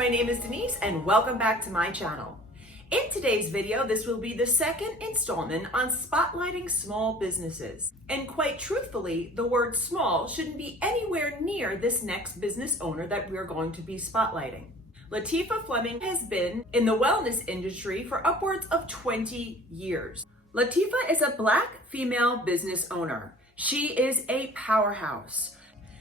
my name is Denise and welcome back to my channel. In today's video, this will be the second installment on spotlighting small businesses. And quite truthfully, the word small shouldn't be anywhere near this next business owner that we're going to be spotlighting. Lateefah Fleming has been in the wellness industry for upwards of 20 years. Lateefah is a Black female business owner. She is a powerhouse.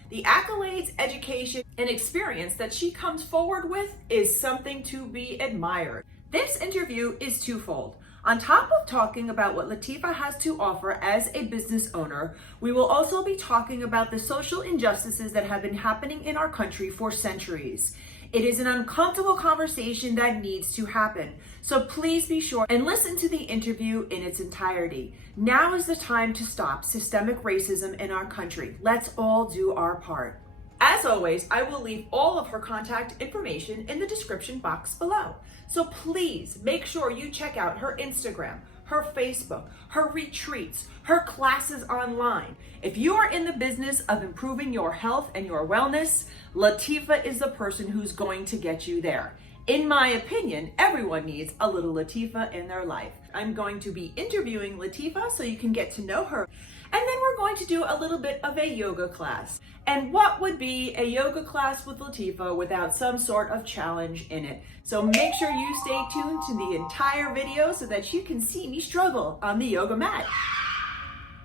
The accolades, education, and experience that she comes forward with is something to be admired. This interview is twofold. On top of talking about what Lateefah has to offer as a business owner, we will also be talking about the social injustices that have been happening in our country for centuries. It is an uncomfortable conversation that needs to happen. So please be sure and listen to the interview in its entirety. Now is the time to stop systemic racism in our country. Let's all do our part. As always, I will leave all of her contact information in the description box below. So please make sure you check out her Instagram, her Facebook, her retreats, her classes online. If you are in the business of improving your health and your wellness, Lateefah is the person who's going to get you there. In my opinion, everyone needs a little Lateefah in their life. I'm going to be interviewing Lateefah so you can get to know her. And then we're going to do a little bit of a yoga class. And what would be a yoga class with Lateefah without some sort of challenge in it? So make sure you stay tuned to the entire video so that you can see me struggle on the yoga mat.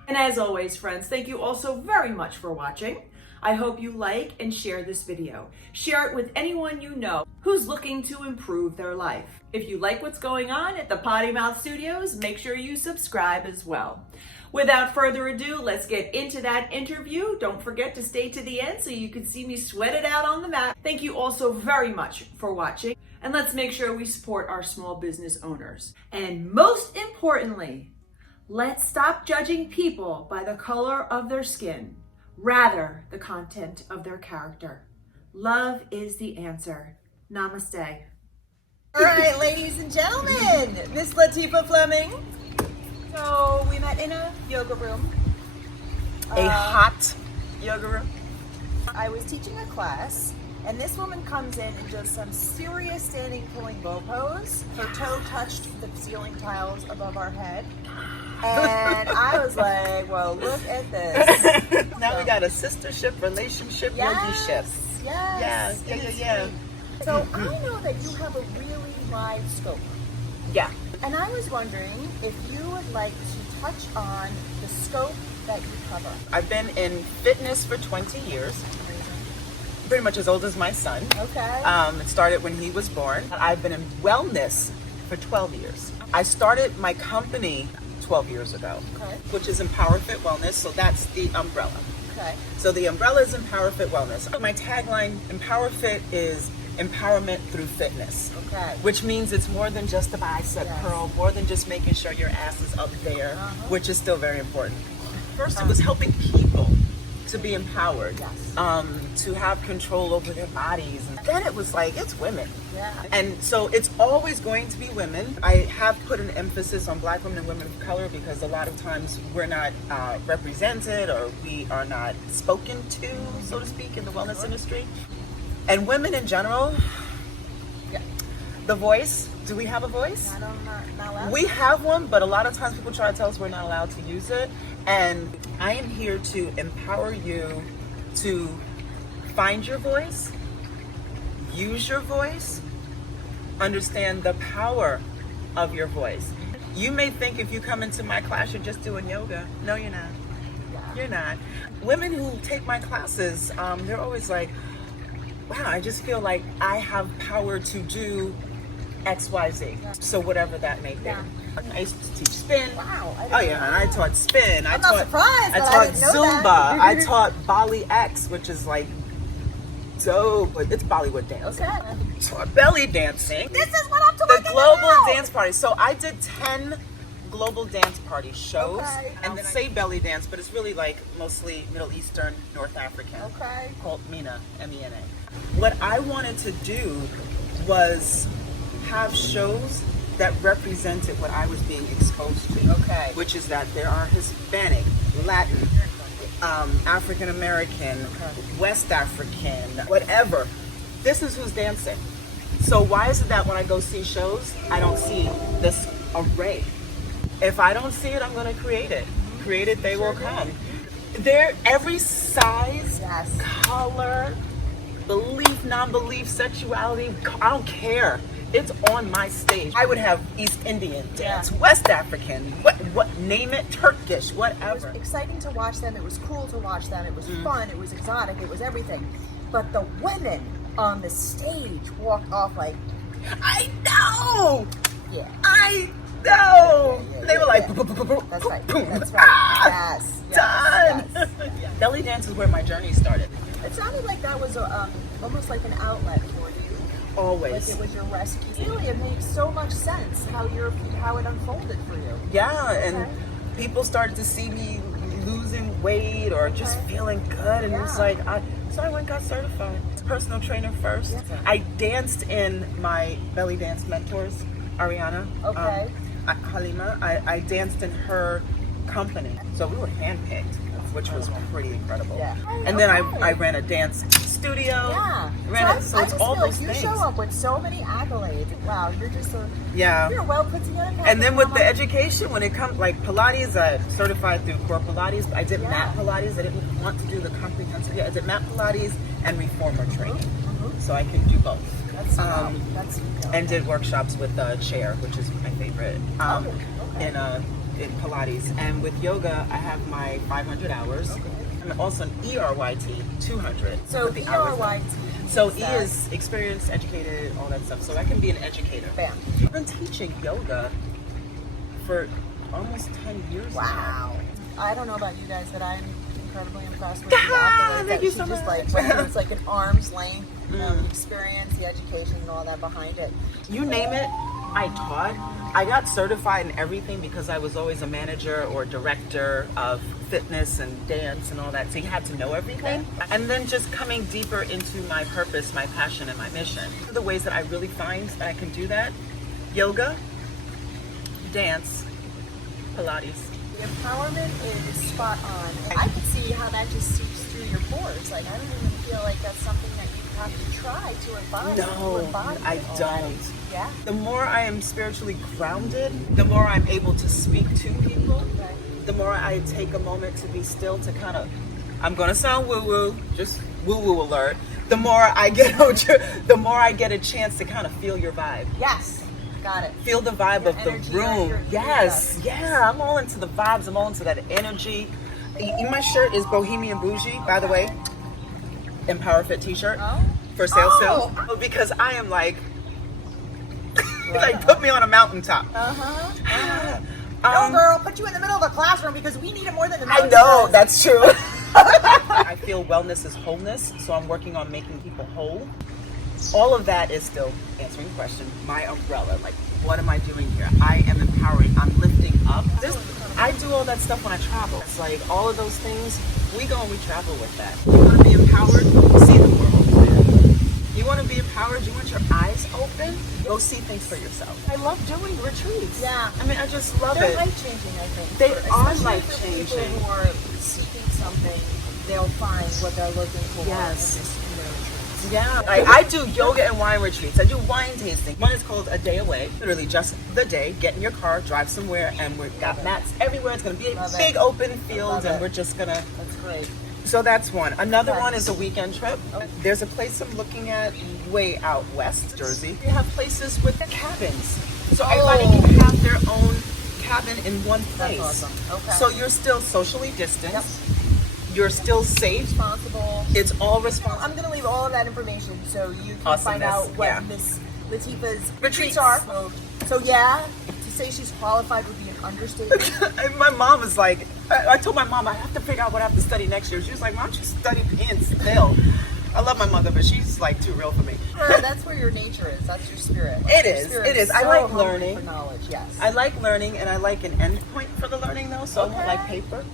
And as always, friends, thank you all so very much for watching. I hope you like and share this video. Share it with anyone you know who's looking to improve their life. If you like what's going on at the Potty Mouth Studios, make sure you subscribe as well. Without further ado, let's get into that interview. Don't forget to stay to the end so you can see me sweat it out on the mat. Thank you all so very much for watching. And let's make sure we support our small business owners. And most importantly, let's stop judging people by the color of their skin, rather the content of their character. Love is the answer. Namaste. All right, ladies and gentlemen, Miss Lateefah Fleming. So we met in a yoga room. A hot yoga room. I was teaching a class, and this woman comes in and does some serious standing pulling bow pose. Her toe touched the ceiling tiles above our head. And I was like, well, look at this. Now we got a sistership, relationship, yogi-ship. Yes. Yeah. So I know that you have a really wide scope. Yeah. And I was wondering if you would like to touch on the scope that you cover. I've been in fitness for 20 years. Pretty much as old as my son. Okay. It started when he was born. I've been in wellness for 12 years. I started my company 12 years ago, which is Empower Fit Wellness. So that's the umbrella. Okay. So the umbrella is Empower Fit Wellness. My tagline, Empower Fit, is empowerment through fitness. Okay. Which means it's more than just a bicep curl, more than just making sure your ass is up there, which is still very important. First, it was helping people to be empowered, to have control over their bodies. And then it was like, it's women. Yeah. And so it's always going to be women. I have put an emphasis on Black women and women of color because a lot of times we're not represented or we are not spoken to, so to speak, in the wellness industry. And women in general, the voice, do we have a voice? Not allowed. We have one, but a lot of times people try to tell us we're not allowed to use it. And I am here to empower you to find your voice, use your voice, understand the power of your voice. You may think if you come into my class, you're just doing yoga. No, you're not. You're not. Women who take my classes, they're always like, wow, I just feel like I have power to do X, Y, Z. So whatever that may be. I used to teach spin. Wow. I taught spin. I'm not surprised. I taught Zumba. I taught Bali X, which is like dope. It's Bollywood dance. Okay. Taught belly dancing. This is what I'm talking about. The global dance party. So I did 10 global dance party shows, and then I say belly dance, but it's really like mostly Middle Eastern, North African. Called MENA, MENA. What I wanted to do was have shows that represented what I was being exposed to. Which is that there are Hispanic, Latin, African American, West African, whatever. This is who's dancing. So why is it that when I go see shows, I don't see this array? If I don't see it, I'm going to create it. Create it, they will come. They're every size, Yes. color, belief, non-belief, sexuality. I don't care. It's on my stage. I would have East Indian dance, West African, what name it, Turkish, It whatever. was exciting to watch them. It was cool to watch them. It was fun. It was exotic. It was everything. But the women on the stage walked off like, I know. yeah. I know. Yeah, They were like, yeah. That's right. boom, That's right. ah, Yes. done. Yes. Belly dance is where my journey started. It sounded like that was almost like an outlet for you. Always. Like it was your rescue. Really, it makes so much sense how it unfolded for you. Yeah, and Okay. people started to see me losing weight or just feeling good, and it's Yeah. like, so I went and got certified. Personal trainer first. Yeah. I danced in my belly dance mentors, Ariana, Okay. Halima. I danced in her company, so we were handpicked, which was pretty incredible. Yeah. And then Okay. I ran a dance studio. Yeah. So I it's just all feel those you things. show up with so many accolades. Wow, you're just Yeah. you're well put together. And then with the education, when it comes like Pilates, I certified through Core Pilates. I did mat Pilates. I didn't want to do the comprehensive. I did mat Pilates and reformer training, so I can do both. That's And did workshops with Chair, which is my favorite, in Pilates. And with yoga, I have my 500 hours. I'm also an ERYT 200. so with the hours. ERYT. So E is experienced, educated, all that stuff. So I can be an educator. Bam. I've been teaching yoga for almost 10 years now. Wow. I don't know about you guys, but I'm incredibly impressed with Ah, the accolades thank that you she so just much. like whether it's like an arm's length, the experience, the education, and all that behind it. You name it, I taught. I got certified in everything because I was always a manager or director of fitness and dance and all that. So you had to know everything. And then just coming deeper into my purpose, my passion, and my mission. The ways that I really find that I can do that: yoga, dance, Pilates. The empowerment is spot on. I can see how that just seeps through your pores. Like I don't even feel like that's something that you have to try to embody. No, You embody I it already. don't. Yeah. The more I am spiritually grounded, the more I'm able to speak to people. Okay. The more I take a moment to be still, to kind of, I'm gonna sound woo-woo, just woo-woo alert. The more I get a chance to kind of feel your vibe. Yes. Got it. Feel the vibe Your of the energy, room. your- Yes, yes. yeah, I'm all into the vibes. I'm all into that energy. My shirt is Bohemian Bougie, by the way. Empower Fit t-shirt for sale soon. Because I am like, like put me on a mountaintop. No, girl, put you in the middle of the classroom because we need it more than the I mountain know, girls. that's true. I feel wellness is wholeness, so I'm working on making people whole. All of that is still answering the question, my umbrella, like what am I doing here? I am empowering, I'm lifting up. I do all that stuff when I travel. It's like all of those things, we go and we travel with that. You want to be empowered? See the world. You want to be empowered? You want your eyes open? Go see things for yourself. I love doing retreats. Yeah. I mean, I just love They're it. life-changing, I think. They are Especially life-changing. For people who are seeking something, they'll find what they're looking for. Yes. In their retreats. Yeah, I do yoga and wine retreats. I do wine tasting. One is called A Day Away. Literally just the day. Get in your car, drive somewhere, and we've got mats everywhere. It's going to be a Love it. big open field, Love and it. we're just going to... That's great. So that's one. Another Okay. one is a weekend trip. There's a place I'm looking at way out west, Jersey. They have places with cabins. So everybody can have their own cabin in one place. That's awesome. Okay. So you're still socially distanced. Yep. You're still safe. Responsible. It's all responsible. I'm going to leave all of that information so you can find Awesomeness, out what yeah. Miss Lateefah's Retreats. retreats are. So yeah, to say she's qualified would be an understatement. And my mom is like, I told my mom I have to figure out what I have to study next year. She was like, why don't you study being still? I love my mother, but she's like too real for me. That's where your nature is. That's your spirit. It Your is, spirit it is. I so like hungry learning. for knowledge. Yes. I like learning, and I like an end point for the learning, though. So I won't like paper.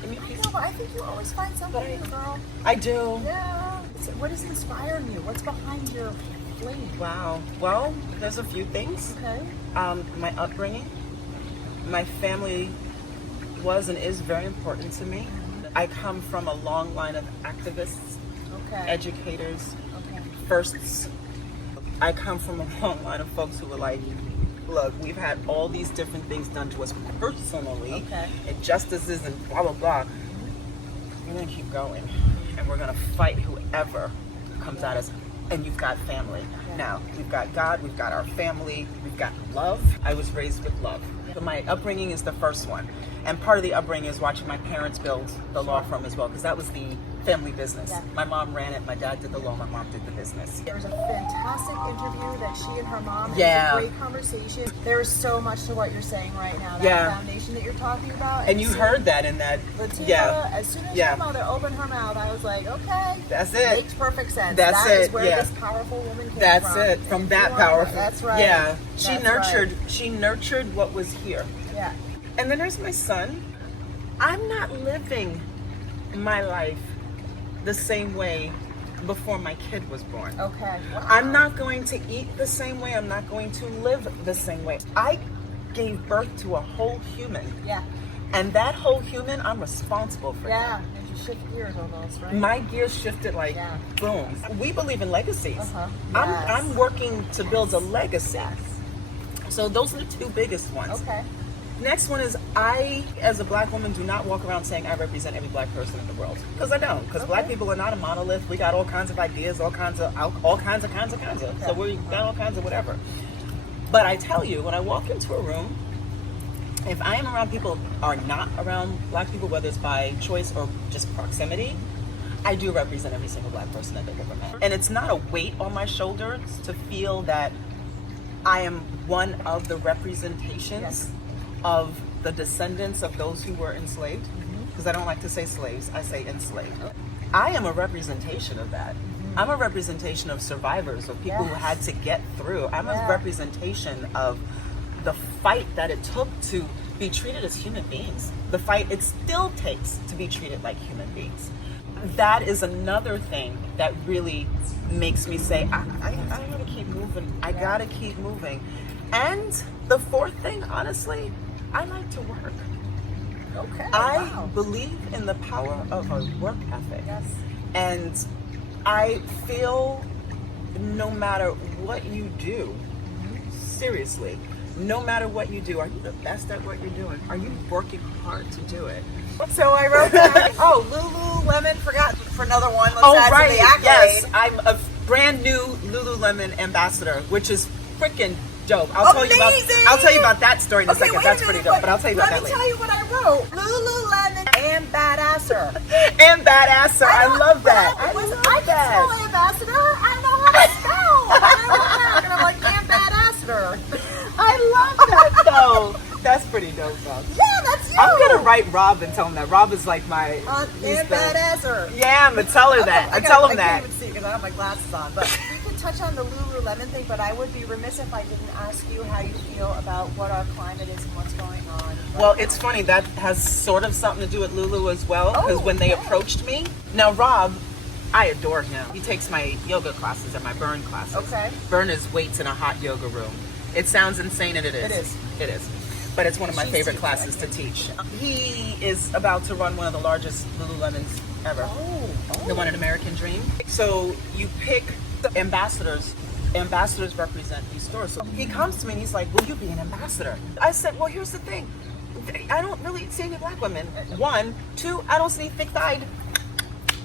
Give me a I piece. know, but I think you always find something new, girl. I do. Yeah. So what is inspiring you? What's behind your flame? Wow. Well, there's a few things. Okay. My upbringing, my family was and is very important to me. I come from a long line of activists, Okay. educators, Okay. firsts. I come from a long line of folks who were like, look, we've had all these different things done to us personally, and justices and blah, blah, blah. We're going to keep going, and we're going to fight whoever comes at us. And you've got family. Now, we've got God, we've got our family, we've got love. I was raised with love. So my upbringing is the first one. And part of the upbringing is watching my parents build the law firm as well, because that was the family business. My mom ran it, my dad did the law, my mom did the business. There was a fantastic interview that she and her mom had. It was a great conversation. There's so much to what you're saying right now, that foundation that you're talking about. And you heard that in that. Lateefah, as soon as your mother opened her mouth, I was like, okay. That's it. Makes perfect sense. That's that it. is where this powerful woman came from. That's it. From that powerful. That's right. Yeah. That's She nurtured what was here. Yeah. And then there's my son. I'm not living my life the same way before my kid was born. Okay. Wow. I'm not going to eat the same way. I'm not going to live the same way. I gave birth to a whole human. Yeah. And that whole human, I'm responsible for. Yeah. And you shift gears almost, right? My gears shifted like boom. We believe in legacies. Yes. I'm working to build a legacy. Yes. So those are the two biggest ones. Okay. Next one is, I, as a black woman, do not walk around saying I represent every black person in the world. Because I don't. Because black people are not a monolith. We got all kinds of ideas, all kinds of. So we got all kinds of whatever. But I tell you, when I walk into a room, if I am around people who are not around black people, whether it's by choice or just proximity, I do represent every single black person that they've ever met. And it's not a weight on my shoulders to feel that I am one of the representations of the descendants of those who were enslaved, because I don't like to say slaves, I say enslaved. I am a representation of that. I'm a representation of survivors, of people who had to get through. I'm a representation of the fight that it took to be treated as human beings. The fight it still takes to be treated like human beings. That is another thing that really makes me say, I gotta keep moving. I gotta keep moving. And the fourth thing, honestly, I like to work. Okay. I believe in the power of a work ethic. Yes. And I feel no matter what you do, seriously, no matter what you do, are you the best at what you're doing? Are you working hard to do it? So I wrote down, Lululemon, forgot for another one. Let's add to the accolade. Yes, I'm a brand new Lululemon ambassador, which is freaking dope. I'll tell you about that story in a second. That's pretty dope, but I'll tell you about that later. Let me tell you what I wrote. Lululemon and badasser. And badasser. I love that. I can spell ambassador. I know how to spell. And I'm like, and badasser. I love that though. That's pretty dope though. Yeah, that's you. I'm gonna write Rob and tell him that. Rob is like my and badasser. Yeah, I'm gonna tell her that. I tell him that. I can't even see because I have my glasses on. But we could touch on the Lululemon thing, but I would be remiss if I didn't ask you how you feel about what our climate is and what's going on. Well, it's funny, that has sort of something to do with Lulu as well, because when they approached me, now Rob, I adore him. He takes my yoga classes and my burn classes. Okay. Burn is weights in a hot yoga room. It sounds insane, and it is. It is. It is. But it's one of my favorite classes to teach. He is about to run one of the largest Lululemons ever. The one in American Dream. So you pick the ambassadors. Ambassadors represent these stores. So he comes to me and he's like, will you be an ambassador? I said, well, here's the thing. I don't really see any black women. 1, 2, I don't see thick-thighed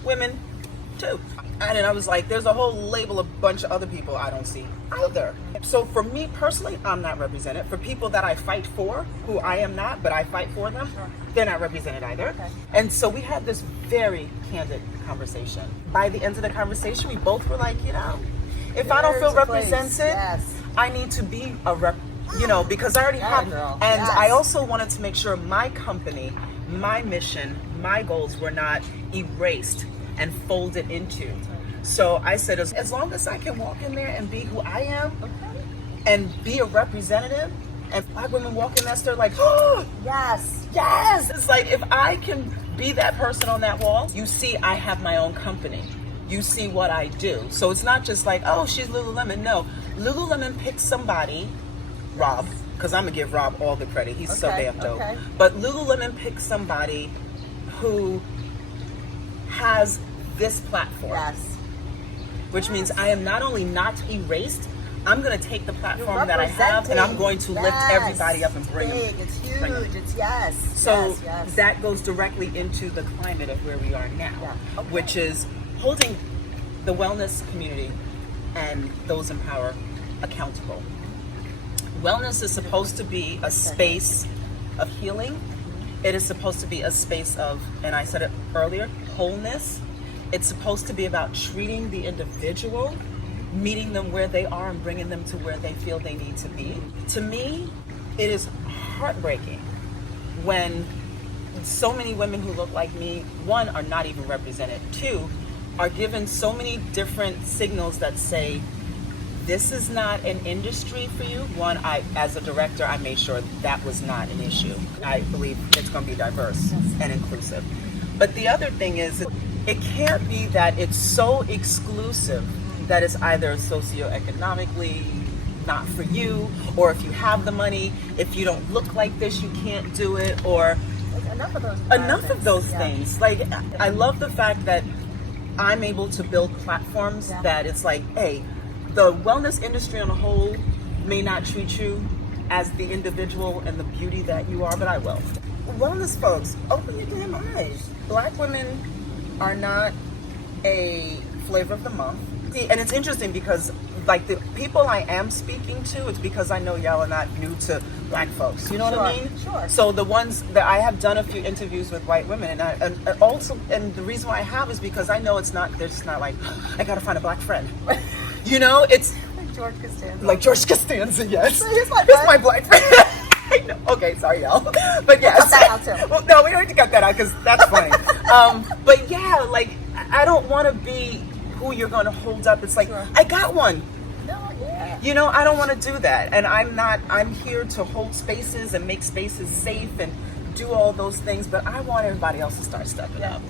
women. 2. And then I was like, there's a whole label of a bunch of other people I don't see either. So for me personally, I'm not represented. For people that I fight for, who I am not, but I fight for them, they're not represented either. Okay. And so we had this very candid conversation. By the end of the conversation, we both were like, if I don't feel represented, I need to be a rep, because I already have. And I also wanted to make sure my company, my mission, my goals were not erased and folded into. So I said, as long as I can walk in there and be who I am and be a representative, and black women walk in that store like, oh, yes. It's like, if I can be that person on that wall, you see I have my own company. You see what I do. So it's not just like, oh, she's Lululemon. No, Lululemon picks somebody, Rob, because I'm going to give Rob all the credit. He's so damn dope. But Lululemon picks somebody who has this platform. Which means I am not only not erased, I'm going to take the platform that I have, and I'm going to lift everybody up and bring them. It's huge. It's yes. So yes. that goes directly into the climate of where we are now, which is holding the wellness community and those in power accountable. Wellness is supposed to be a space of healing. It is supposed to be a space of, and I said it earlier, wholeness. It's supposed to be about treating the individual, meeting them where they are and bringing them to where they feel they need to be. To me, it is heartbreaking when so many women who look like me, one, are not even represented, two, are given so many different signals that say, this is not an industry for you. One, as a director, I made sure that was not an issue. I believe it's going to be diverse and inclusive. But the other thing is, it can't be that it's so exclusive that it's either socioeconomically not for you, or if you have the money, if you don't look like this, you can't do it, or enough of those things. Like, I love the fact that I'm able to build platforms that it's like, hey, the wellness industry on a whole may not treat you as the individual and the beauty that you are, but I will. Wellness folks, open your damn eyes. Black women are not a flavor of the month. And it's interesting because, like, the people I am speaking to, it's because I know y'all are not new to black folks. You know what I mean? Sure. So the ones that I have done a few interviews with white women, and the reason why I have is because I know they're just not like, I gotta find a black friend. You know, it's like George Costanza. Like George Costanza, yes. Here's my black friend. I know. Okay, sorry, y'all. But yes. Cut that out too. Well, no, we already got that out because that's funny. But yeah, like, I don't want to be who you're going to hold up. It's like, I got one. No, yeah. You know, I don't want to do that. And I'm here to hold spaces and make spaces safe and do all those things. But I want everybody else to start stepping up.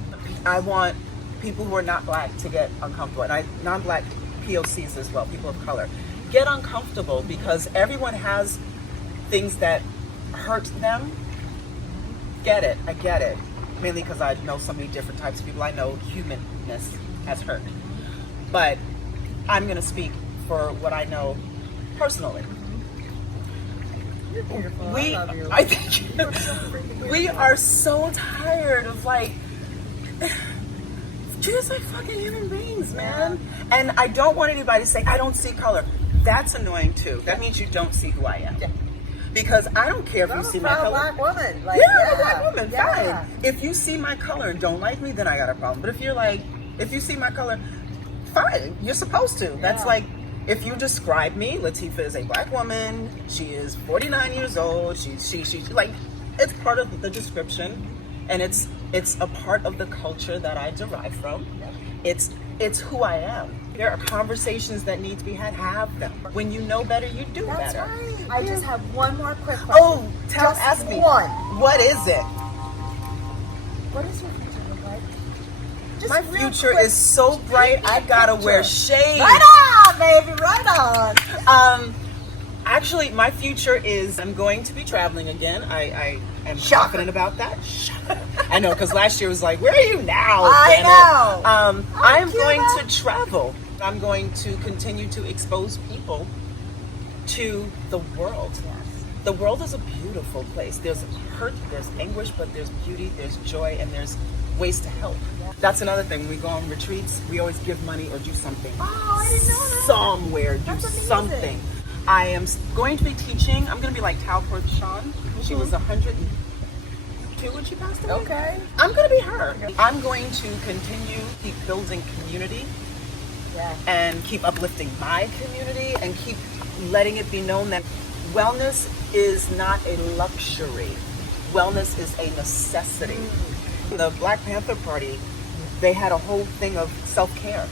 I want people who are not black to get uncomfortable. And non-black POCs as well, people of color, get uncomfortable because everyone has things that hurt them. Get it. I get it. Mainly because I know so many different types of people. I know humanness has hurt. But I'm going to speak for what I know personally. You're beautiful. I love you. I think we are so tired of, like, just like fucking human beings, man. And I don't want anybody to say, I don't see color. That's annoying too. That means you don't see who I am. Yeah. Because I don't care if you see my color. Black woman. Like, I'm a black woman, fine. If you see my color and don't like me, then I got a problem. But if you're like, if you see my color, fine, you're supposed to. That's like, if you describe me, Lateefah is a black woman, she is 49 years old, she like, it's part of the description, and it's a part of the culture that I derive from. It's who I am. There are conversations that need to be had, have them. When you know better, you do better. That's right. I just have one more quick question. Oh, ask me. One. What is it? What is your future look like? Just My real future quick, is so bright, I gotta wear shades. Right on, baby, right on. Actually, my future is I'm going to be traveling again. I am confident about that. I know, because last year was like, where are you now? I know. I am going to travel. I'm going to continue to expose people to the world. Yes. The world is a beautiful place. There's hurt, there's anguish, but there's beauty, there's joy, and there's ways to help. Yeah. That's another thing. When we go on retreats, we always give money or do something. Oh, I didn't know that. Somewhere, That's do amazing. something. I am going to be teaching. I'm going to be like Talport Sean. She was 102 when she passed away. Okay. I'm going to be her. I'm going to continue keep building community and keep uplifting my community and keep letting it be known that wellness is not a luxury. Wellness is a necessity. The Black Panther Party, they had a whole thing of self-care.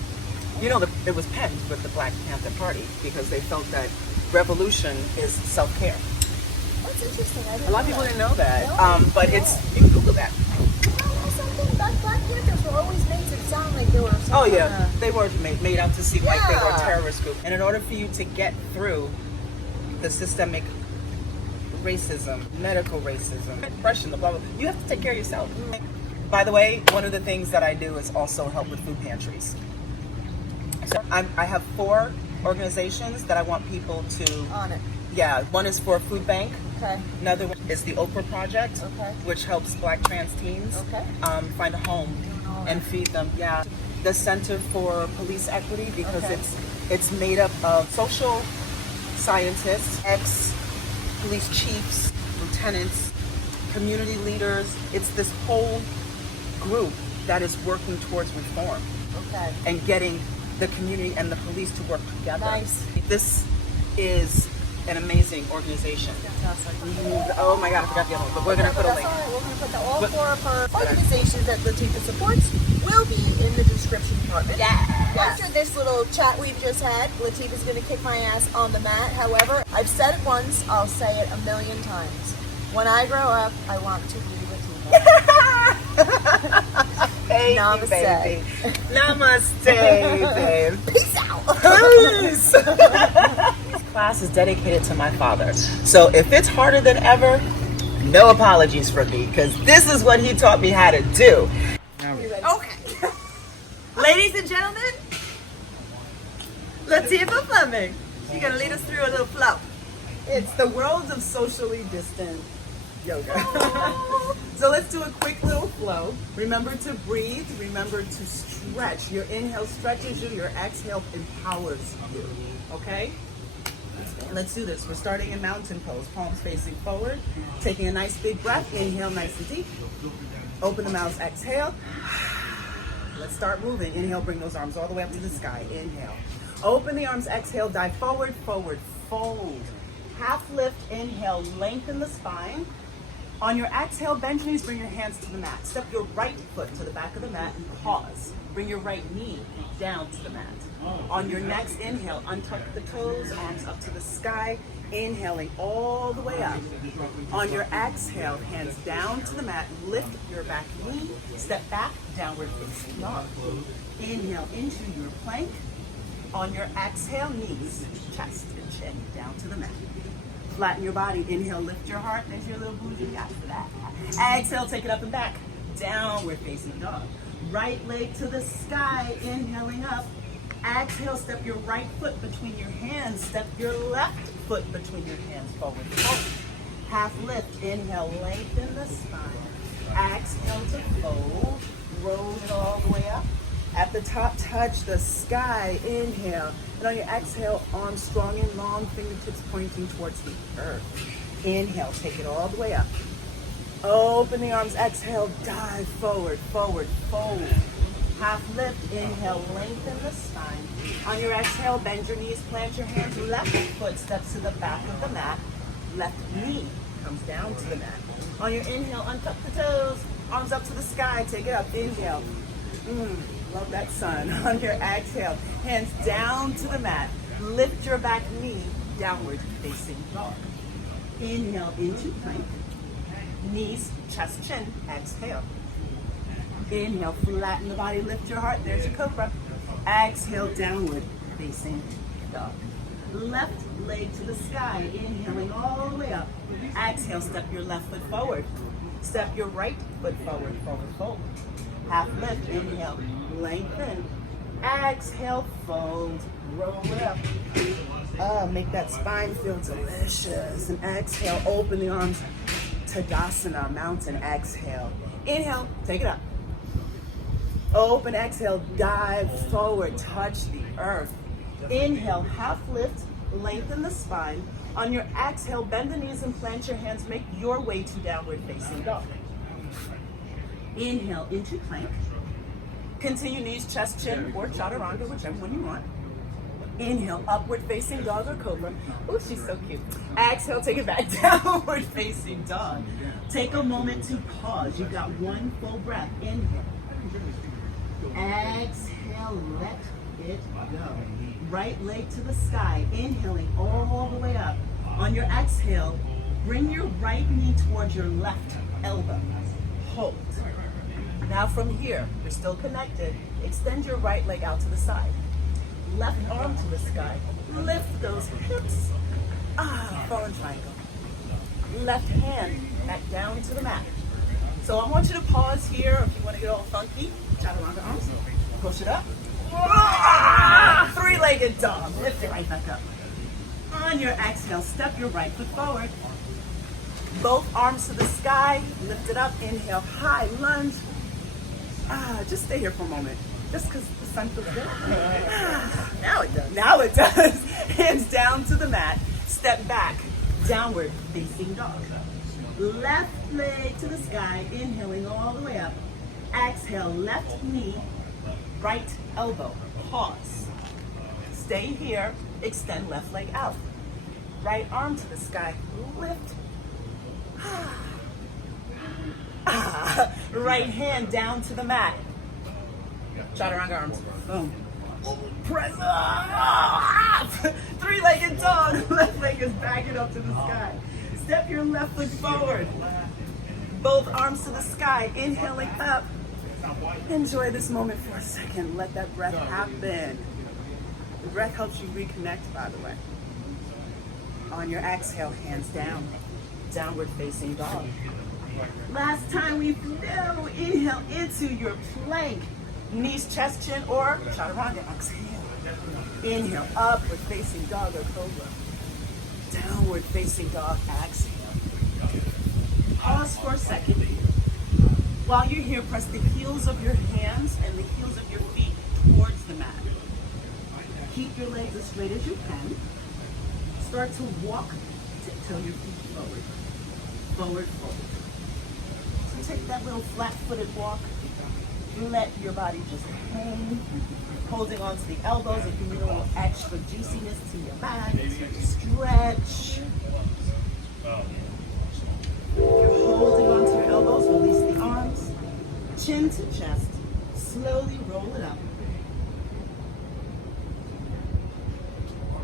You know, it was penned with the Black Panther Party because they felt that revolution is self-care. That's interesting. A lot of people didn't know that, No, but no. you can Google that. Something Black Panthers were always made to sound like they were. Oh yeah, they were made out to seem like they were a Yeah. terrorist group. And in order for you to get through the systemic racism, medical racism, depression, the blah blah, you have to take care of yourself. By the way, one of the things that I do is also help with food pantries. So I have 4 organizations that I want people to On it. Yeah, one is for a food bank. Okay. Another one is the Okra Project, Okay. which helps Black trans teens Okay. find a home and feed them. Yeah, the Center for Police Equity, because Okay. it's made up of social scientists, ex-police chiefs, lieutenants, community leaders. It's this whole group that is working towards reform Okay. and getting the community and the police to work together. Nice. This is an amazing organization. Fantastic. Oh my God, I forgot the other one, but we're going to put a That's link. all right. We're going to put all What- four of her organizations that Lateefah supports will be in the description department. Yes. After this little chat we've just had, Lateefah's going to kick my ass on the mat. However, I've said it once, I'll say it a million times. When I grow up, I want to be Lateefah. Hey, Namaste. baby. Namaste, babe. Peace out. Peace. This class is dedicated to my father. So if it's harder than ever, no apologies from me, because this is what he taught me how to do. Okay. Ladies and gentlemen, Lateefah Fleming. She's going to lead us through a little flow. It's the world of socially distant yoga. So let's do a quick little flow. Remember to breathe. Remember to stretch. Your inhale stretches you. Your exhale empowers you. Okay? Let's do this. We're starting in mountain pose. Palms facing forward. Taking a nice big breath. Inhale nice and deep. Open the mouth. Exhale. Let's start moving. Inhale. Bring those arms all the way up to the sky. Inhale. Open the arms. Exhale. Dive forward. Forward. Fold. Half lift. Inhale. Lengthen the spine. On your exhale, bend your knees, bring your hands to the mat. Step your right foot to the back of the mat and pause. Bring your right knee down to the mat. On your next inhale, untuck the toes, arms up to the sky, inhaling all the way up. On your exhale, hands down to the mat, lift your back knee, step back, downward facing dog. Inhale into your plank. On your exhale, knees, chest and chin down to the mat. Flatten your body. Inhale, lift your heart. There's your little bougie after that. Exhale, take it up and back. Downward facing dog. Right leg to the sky. Inhaling up. Exhale, step your right foot between your hands. Step your left foot between your hands. Forward fold. Half lift. Inhale, lengthen the spine. Exhale to fold. Roll it all the way up. At the top, touch the sky. Inhale. And on your exhale, arms strong and long, fingertips pointing towards the earth. Inhale, take it all the way up. Open the arms, exhale, dive forward, forward, fold. Half lift, inhale, lengthen the spine. On your exhale, bend your knees, plant your hands, left foot steps to the back of the mat. Left knee comes down to the mat. On your inhale, untuck the toes, arms up to the sky, take it up, inhale. Love that sun. On your exhale, hands down to the mat. Lift your back knee, downward facing dog. Inhale into plank. Knees, chest, chin. Exhale. Inhale, flatten the body, lift your heart. There's your cobra. Exhale, downward facing dog. Left leg to the sky. Inhaling all the way up. Exhale, step your left foot forward. Step your right foot forward, forward fold. Half lift, inhale, lengthen. Exhale, fold, roll it up. Make that spine feel delicious. And exhale, open the arms, Tadasana, mountain, exhale. Inhale, take it up. Open, exhale, dive forward, touch the earth. Inhale, half lift, lengthen the spine. On your exhale, bend the knees and plant your hands. Make your way to downward facing dog. Inhale into plank. Continue knees, chest, chin, or chaturanga, whichever one you want. Inhale, upward facing dog or cobra. Oh, she's so cute. Exhale, take it back, downward facing dog. Take a moment to pause. You've got one full breath. Inhale. Exhale, let it go. Right leg to the sky. Inhaling all the way up. On your exhale, bring your right knee towards your left elbow. Hold. Now from here, you're still connected. Extend your right leg out to the side. Left arm to the sky. Lift those hips. Fallen triangle. Left hand back down to the mat. So I want you to pause here if you want to get all funky. Chaturanga arms. Push it up. Three-legged dog. Lift it right back up. On your exhale, step your right foot forward. Both arms to the sky. Lift it up. Inhale, high lunge. Just stay here for a moment. Just because the sun feels good. Now it does. Now it does. Hands down to the mat. Step back. Downward facing dog. Left leg to the sky. Inhaling all the way up. Exhale, left knee, right elbow. Pause. Stay here. Extend left leg out. Right arm to the sky. Lift. Right hand down to the mat. Chaturanga arms. Boom. Press up. Three-legged dog. Left leg is backing up to the sky. Step your left foot forward. Both arms to the sky. Inhaling up. Enjoy this moment for a second. Let that breath happen. The breath helps you reconnect, by the way. On your exhale, hands down. Downward facing dog. Last time we flew. Inhale into your plank. Knees, chest, chin, or chaturanga. Exhale. Inhale, upward facing dog or cobra. Downward facing dog. Exhale. Pause for a second. While you're here, press the heels of your hands and the heels of your feet towards the mat. Keep your legs as straight as you can. Start to walk, tiptoe your feet forward. Forward, forward. So take that little flat-footed walk. Let your body just hang, holding on to the elbows. If you need a little extra juiciness to your back, stretch. If you're holding on to your elbows, release the arms. Chin to chest. Slowly roll it up.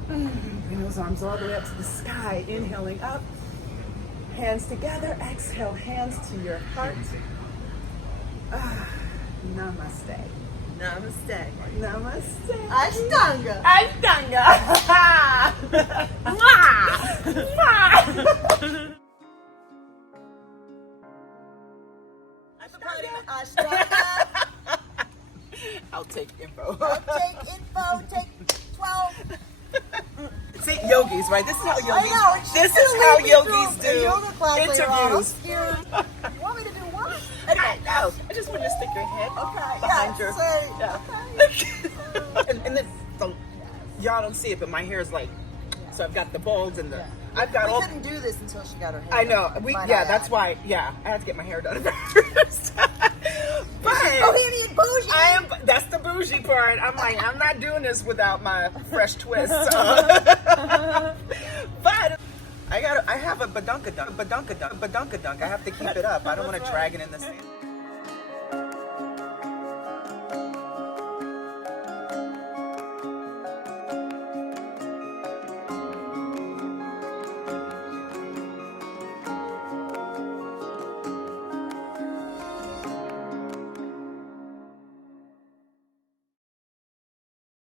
Bring those arms all the way up to the sky. Inhaling up. Hands together. Exhale, hands to your heart. Namaste. Namaste. Namaste. Ashtanga. Ashtanga. Ashtanga. I'll take info. Take info. Take 12. See, yogis, right? This is how yogis. I know. This is how yogis do yoga class later on. I'm interviews. scared. You want me to do what? Anyway, no. I just want you to stick your head behind your. Okay. And then, so, y'all don't see it, but my hair is like. So I've got the balls and the. I've got we all. couldn't do this until she got her hair. I know. That's add. why. Yeah, I had to get my hair done first. But Bohemian bougie. I am. That's the bougie part. I'm like, I'm not doing this without my fresh twist. But I have a badunkadunk. I have to keep it up. I don't want to drag it in the sand.